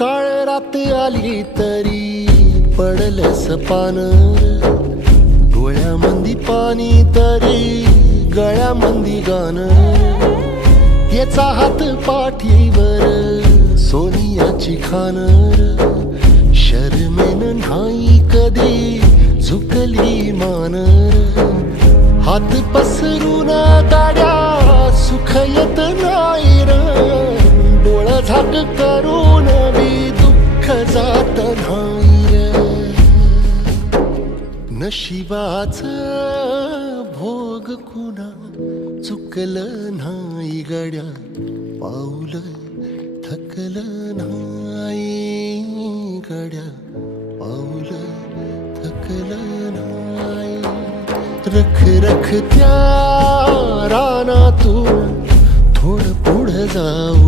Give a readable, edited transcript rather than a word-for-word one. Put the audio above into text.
काळ रात आली तरी पडलंस पान, डोळ्यामंदी पाणी तरी गळ्यामंदी गाण, याचा हात पाठीवर सोनियाची खान, शर्मेन नाही कधी झुकली मान, हात पसरून गाड्या सुख येत नाही र, डोळ झाक करून बी दुःख जात नाही र, नशिबाच भोग कुणा चुकलं नाही गड्या, पाऊल थकलं नाही गड्या, पाऊल थकलं नाही, रख रख त्या रानातून थोडं पुढं जाऊ